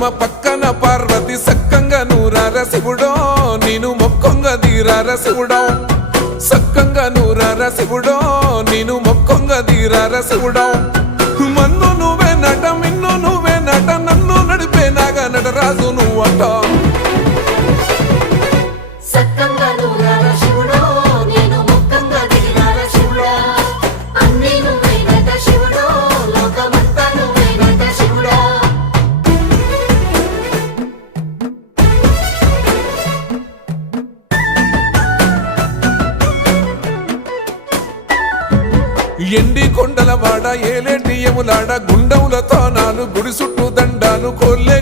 పద్మ పక్కన పార్వతి సక్కంగా నూరార శివుడో నేను మొక్కొంగ దీరార శివుడో సక్కంగా నూరార శివుడో నేను మొక్కొంగ దీరార శివుడో మన్ను నువ్వే నట మిన్ను నువ్వే నట నన్ను నడిపే నాగా నటరాజు నువ్వట ఎండి కొండల వాడ ఏలేటి యములాడ గుండములతో నాలు గుడి చుట్టూ దండాలు కోల్లే